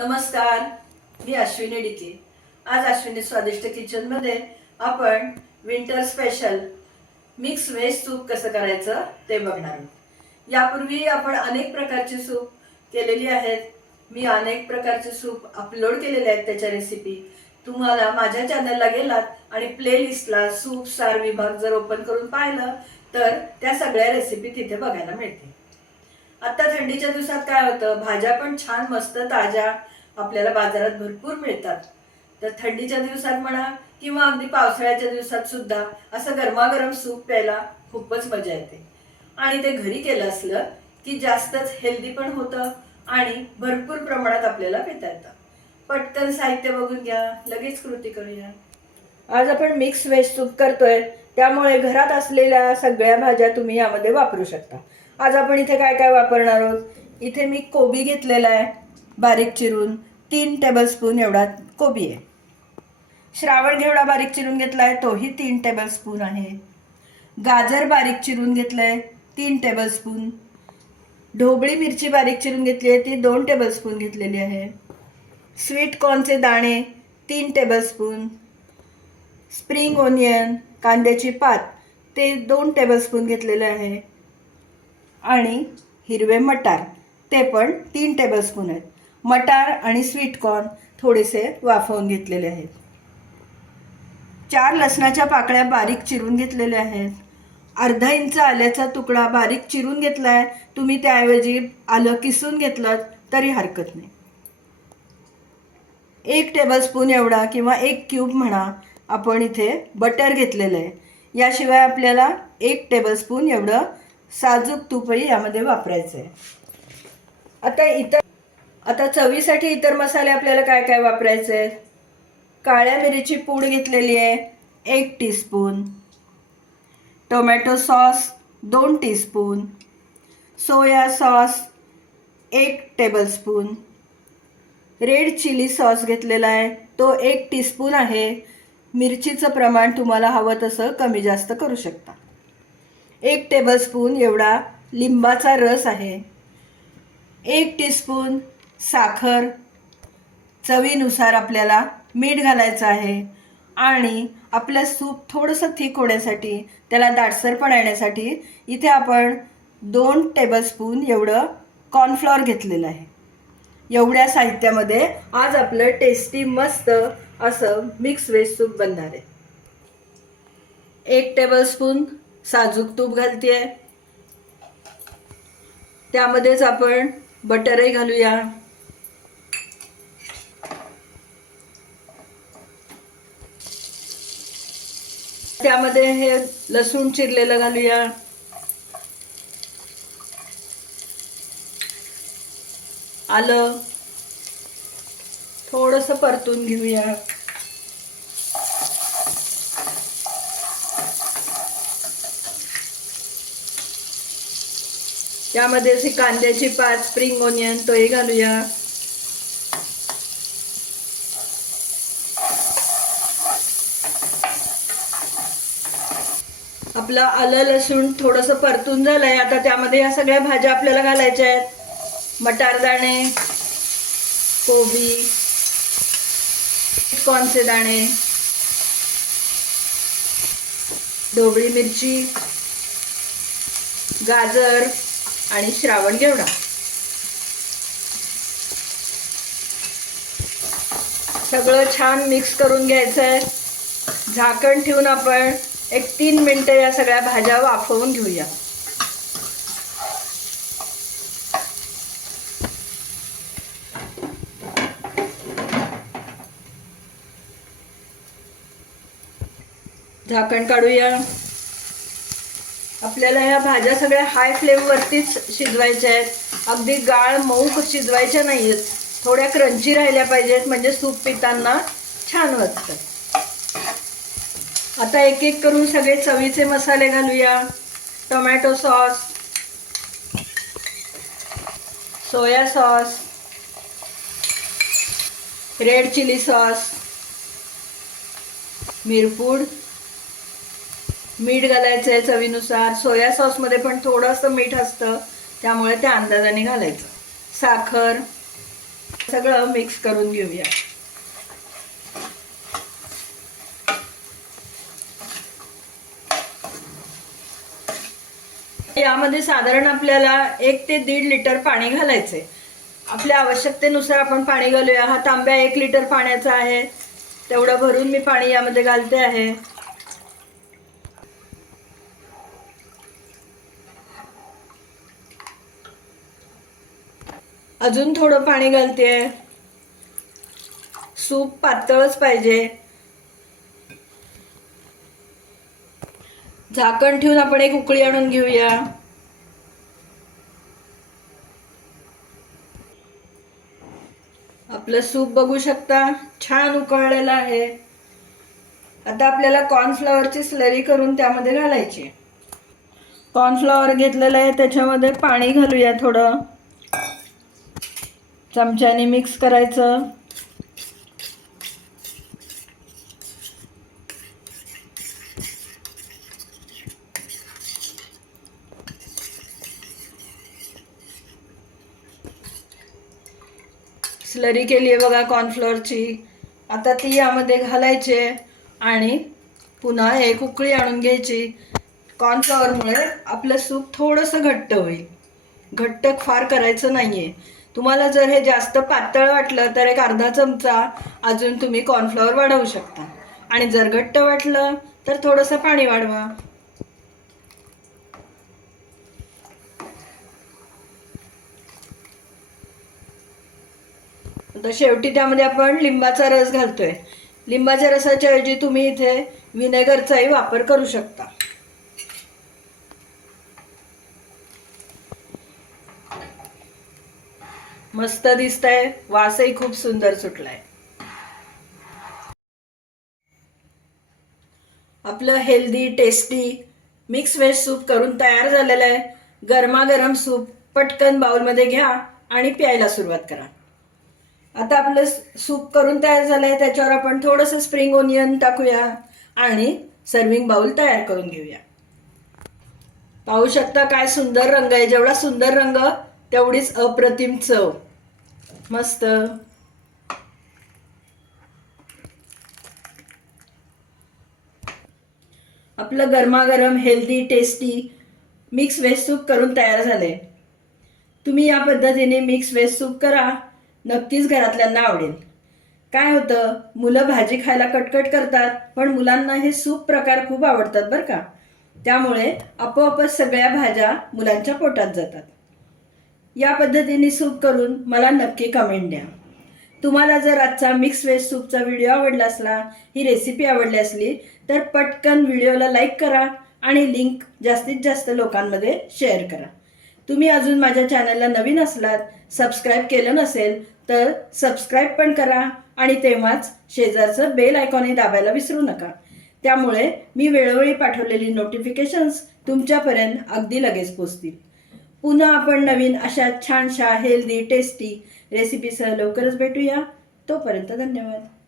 नमस्कार मी अश्विनी डिके. आज अश्विनी स्वादिष्ट किचनमध्ये आपण winter special mix veg soup कसं करायचं ते बघणार आहोत. यापूर्वी आपण अनेक प्रकारची सूप केलेली आहेत. मी अनेक प्रकारचे सूप अपलोड केलेले आहेत त्याच्या रेसिपी तुम्हाला माझ्या चॅनलला गेलात आणि प्लेलिस्टला सूप सार विभाग जर ओपन करून पाहिलं तर त्या सगळ्या रेसिपी तिथे बघायला मिळतील. आत्ता थंडीच्या दिवसात काय होतं? भाज्या पण छान मस्त ताज्या आपल्याला बाजारात भरपूर मिळतात. तर थंडीच्या दिवसात म्हणा किंवा अगदी पावसाळ्याच्या दिवसात सुद्धा असं गरमागरम सूप प्यायला खूपच मजा येते. आणि ते घरी केलं असलं की जास्तच हेल्दी पण होतं आणि भरपूर प्रमाणात आपल्याला पिता येतं. पटकन साहित्य बघून घ्या लगेच कृती करूया. आज आपण मिक्स व्हेज सूप करतोय त्यामुळे घरात असलेल्या सगळ्या भाज्या तुम्ही यामध्ये वापरू शकता. आज आपण इथे काय काय वापरणार आहोत? इथे मी कोबी घेतलेला आहे बारीक चिरून. तीन टेबलस्पून एवढा कोबी आहे. श्रावण घेवडा बारीक चिरून घेतला आहे तोही तीन टेबलस्पून आहे. गाजर बारीक चिरून घेतलं आहे तीन टेबलस्पून ढोबळी मिरची बारीक चिरून घेतली आहे ती दोन टेबलस्पून घेतलेली आहे. स्वीट कॉर्नचे दाणे तीन टेबलस्पून स्प्रिंग ओनियन कांद्याची पात ते दोन टेबलस्पून घेतलेले आहे. आणि हिरवे मटार ते पण तीन टेबलस्पून आहेत. मटार आणि स्वीट कॉर्न थोडेसे वाफवून घेतलेले आहेत. चार लसणाच्या पाकळ्या बारीक चिरून घेतलेल्या आहेत. अर्धा इंच आल्याचा तुकडा बारीक चिरून घेतलाय. तुम्ही त्याऐवजी आलं किसून घेतलं तरी हरकत नाही. एक टेबलस्पून एवढा किंवा एक क्यूब म्हणा आपण इथे बटर घेतलेलं आहे. याशिवाय आपल्याला एक टेबलस्पून एवढं साजूक तूपही यामध्ये वापरायचं आहे आता इतर आता चवीसाठी इतर मसाले आपल्याला काय काय वापरायचे? आहेत काळ्या मिरीची पूड घेतलेली आहे एक टीस्पून टोमॅटो सॉस दोन टीस्पून सोया सॉस एक टेबलस्पून रेड चिली सॉस घेतलेला आहे तो एक टीस्पून आहे. मिरचीचं प्रमाण तुम्हाला हवं तसं कमी जास्त करू शकता. एक टेबलस्पून एवढा लिंबाचा रस आहे. एक टीस्पून साखर चवीनुसार आपल्याला मीठ घालायचं आहे. आणि आपलं सूप थोडंसं थिक होण्यासाठी त्याला दाटसरपणा येण्यासाठी इथे आपण दोन टेबलस्पून एवढं कॉर्नफ्लॉर घेतलेलं आहे. एवढ्या साहित्यामध्ये आज आपलं टेस्टी मस्त असं मिक्स व्हेज सूप बनणार आहे. एक टेबलस्पून साजूक तूप घालते त्यामध्येच आपण बटरही घालूया. त्यामध्ये हे लसूण चिरलेलं घालूया. आलं. थोडंसं परतून घेऊया. त्यामध्ये अशी कांद्याची पात स्प्रिंग ओनियन तोही घालूया. आपलं आलं लसूण थोडंसं परतून झालंय. आता त्यामध्ये या सगळ्या भाज्या आपल्याला घालायच्या आहेत. मटारदाणे कोबी कॉर्नचे दाणे ढोबळी मिरची गाजर आणि श्रावण घेवडा. सगळं छान मिक्स करून घ्यायचं आहे झाकण ठेवून आपण एक तीन मिनटं या सगळ्या भाज्या वाफवून घेऊया. झाकण काढूया. आपल्याला ह्या भाज्या सगळ्या हाय फ्लेमवरतीच शिजवायच्या आहेत. अगदी गाळ मऊ शिजवायच्या नाही आहेत थोड्या क्रंची राहिल्या पाहिजेत म्हणजे सूप पिताना छान वाटतं. आता एक एक करून सगळे चवीचे मसाले घालूया. Tomato sauce. Soya sauce. Red chilli sauce. मिरपूड. मीठ घालायचं आहे चवीनुसार. सोया सॉसमध्ये पण थोडंसं मीठ असतं. त्यामुळे त्या अंदाजाने घालायचं. साखर. सगळं मिक्स करून घेऊया. यामध्ये साधारण आपल्याला एक ते दीड लिटर पाणी घालायचंय. आपल्या आवश्यकतेनुसार आपण पाणी घालूया. हा तांब्या एक लिटर पाण्याचा आहे. तेवढं भरून मी पाणी यामध्ये घालते आहे. अजून थोडं पाणी घालते सूप पातळच पाहिजे. झाकण ठेवून आपण एक उकळी आणून घेऊया. आपलं सूप बघू शकता छान उकळलेलं आहे. आता आपल्याला कॉर्नफ्लॉवरची स्लरी करून त्यामध्ये घालायची. कॉर्नफ्लॉवर घेतलेलं आहे त्याच्यामध्ये पाणी घालूया थोडं. चमच्याने मिक्स करायचं. स्लरी केली आहे बघा कॉर्नफ्लोअरची आता ती यामध्ये घालायची आहे आणि पुन्हा एक उकळी आणून घ्यायची. कॉर्नफ्लॉवरमुळे आपलं सूप थोडंसं घट्ट होईल. घट्ट फार करायचं नाही आहे तुम्हाला जर हे जास्त पातळ वाटलं तर एक अर्धा चमचा अजून तुम्ही कॉर्नफ्लॉवर वाढवू शकता. आणि जर घट्ट वाटलं तर थोडंसं पाणी वाढवा. आता शेवटी त्यामध्ये आपण लिंबाचा रस घालतोय. लिंबाच्या रसाच्या ऐवजी तुम्ही इथे व्हिनेगरचाही वापर करू शकता. मस्त दिसतंय. वासही खूप सुंदर सुटलाय. आपलं healthy tasty mix veg soup करून तयार झालेलं आहे. गरमागरम सूप पटकन बाउलमध्ये घ्या आणि प्यायला सुरुवात करा. आता आपलं सूप करून तयार झालंय त्याच्यावर आपण थोडंसं स्प्रिंग ओनियन टाकूया आणि सर्विंग बाउल तयार करून घेऊया. पाहू शकता काय सुंदर रंग आहे. जेवढा सुंदर रंग तेवढीच अप्रतिम चव. मस्त. आपलं गरमागरम healthy tasty mix veg soup करून तयार झालंय. तुम्ही या पद्धतीने मिक्स व्हेज सूप करा. नक्कीच घरातल्यांना आवडेल. काय होतं मुलं भाजी खायला कटकट करतात पण मुलांना हे सूप प्रकार खूप आवडतात बरं का. त्यामुळे आपोआपच सगळ्या भाज्या मुलांच्या पोटात जातात. या पद्धतीने सूप करून मला नक्की कमेंट द्या. तुम्हाला जर आजचा मिक्स व्हेज सूपचा व्हिडिओ आवडला असला ही रेसिपी आवडली असली तर पटकन व्हिडिओला लाईक करा आणि लिंक जास्तीत जास्त लोकांमध्ये शेअर करा. तुम्ही अजून माझ्या चॅनलला नवीन असलात सबस्क्राईब केलं नसेल तर सबस्क्राईब पण करा आणि तेव्हाच शेजारचं बेल आयकॉनही दाबायला विसरू नका. त्यामुळे मी वेळोवेळी पाठवलेली नोटिफिकेशन्स तुमच्यापर्यंत अगदी लगेच पोचतील. पुन्हा आपण नवीन अशा छानशा हेल्दी टेस्टी रेसिपीसह लवकरच भेटूया. तोपर्यंत धन्यवाद.